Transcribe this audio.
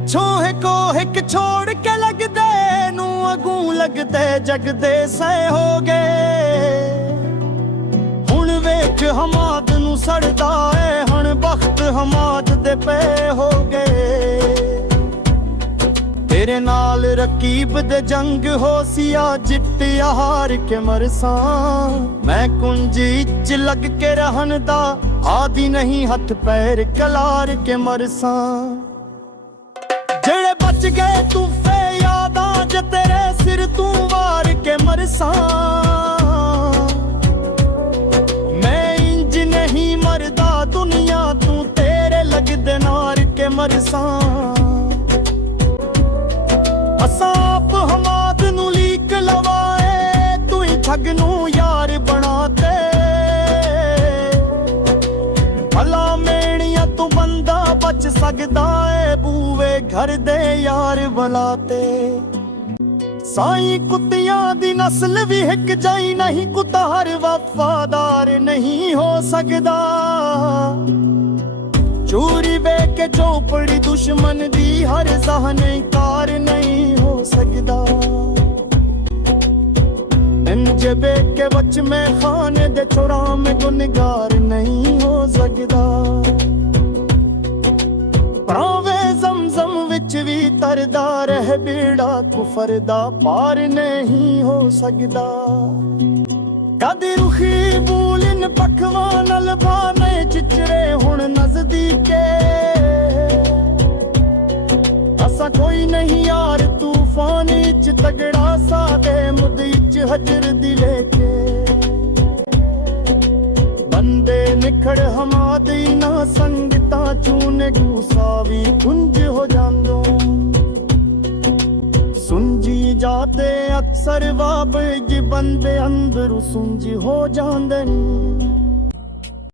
ਪਿੱਛੋਂ ਹੈ ਕੋਹ ਇੱਕ ਛੋੜ ਕੇ ਲੱਗਦੇ ਨੂੰ ਅਗੂ ਲੱਗਦੇ ਜਗਦੇ ਸਹਿ ਹੋ ਗਏ। ਹੁਣ ਵੇਖ ਹਮਾਦ ਨੂੰ ਸੜਦਾ ਏ ਹਣ ਬਖਤ ਹਮਾਦ ਦੇ ਪਏ ਹੋ ਗਏ। ਤੇਰੇ ਨਾਲ ਰਕੀਬ ਦੇ ਜੰਗ ਹੋਸੀਆ ਜਿੱਤਿਆ ਹਾਰ ਕੇ ਮਰਸਾਂ। ਮੈਂ ਕੁੰਜੀ ਚ ਲੱਗ ਕੇ ਰਹਿਣ ਦਾ ਆਦੀ ਨਹੀਂ ਹੱਥ ਪੈਰ ਕਲਾਰ ਕੇ ਮਰਸਾਂ। ਜਿਹੜੇ ਬਚ ਗਏ ਤੂਫੇ ਯਾਦਾਂ ਜ ਤੇਰੇ ਸਿਰ ਤੂੰ ਵਾਰ ਕੇ ਮਰਸਾਂ। ਮੈਂ ਇੰਜ ਨਹੀਂ ਮਰਦਾ ਦੁਨੀਆ ਤੂੰ ਤੇਰੇ ਲੱਗਦੇ ਨਾਰ ਕੇ ਮਰਸਾਂ। ਅਸਾਪ ਹਮਾਦ ਨੂੰ ਲੀਕ ਲਵਾਏ ਤੂੰ ਹੀ ਠੱਗ ਨੂੰ ਯਾਰ ਬਣਾ ਦੇ। ਭਲਾ ਮੇਣੀਆਂ ਤੂੰ ਬੰਦਾ ਬਚ ਸਕਦਾ ਏ ਬੂਵੇ ਘਰ ਦੇ ਯਾਰ ਬਲਾਤੇ। ਸਾਈ ਕੁੱਤਿਆਂ ਦੀ ਨਸਲ ਵੀ ਇੱਕ ਜਾਈ ਨਹੀਂ ਕੁੱਤਾ ਹਰ ਵਫਾਦਾਰ ਨਹੀਂ ਹੋ ਸਕਦਾ। ਚੋਰੀ ਵੇਖ ਕੇ ਝੋਪੜੀ ਦੁਸ਼ਮਨ ਦੀ ਹਰ ਜ਼ਹਨ ਕਾਰ ਨਹੀਂ ਹੋ ਸਕਦਾ। ਇੰਜ ਵੇਖ ਕੇ ਬਚ ਮੈਂ ਖਾਨੇ ਦੇ ਚੋਰਾਂ ਮੈਂ ਗੁਨਗਾਰ ਨਹੀਂ ਹੋ ਸਕਦਾ। ਪਰਾਵੇ ਜ਼ਮਜ਼ਮ ਵਿੱਚ ਵੀ ਤਰਦਾ ਰਹਿ ਬੇੜਾ ਕੁਫਰ ਦਾ ਪਾਰ ਨਹੀਂ ਹੋ ਸਕਦਾ। ਕਦੇ ਰੁਖੀ ਬੂਲਿਨ ਪਖਵਾਨ ਲਬਾਨੇ ਚਿਚਰੇ ਹੁਣ ਨਜ਼ਦੀਕੇ। ਅਸਾਂ ਕੋਈ ਨਹੀਂ ਯਾਰ ਤੂਫਾਨ ਚ ਤਗੜਾ ਸਾਦੇ ਮੁੱਦੀ ਚ ਹਜਰ ਦੀ ਲੈ ਕੇ। ਬੰਦੇ ਨਿਖੜ ਹਮਾਦੀ ਨਾ ਸੰਗਤਾਂ ਚੂਨੇ ਗੂਸਾ ਵੀ ਕੁੰਜ ਹੋ ਜਾਂਦੋ। ਸੁੰਜੀ ਜਾਤੇ ਅਕਸਰ ਵਾਬ ਜੀ ਬੰਦੇ ਅੰਦਰ ਸੁੰਜ ਹੋ ਜਾਂਦੇ।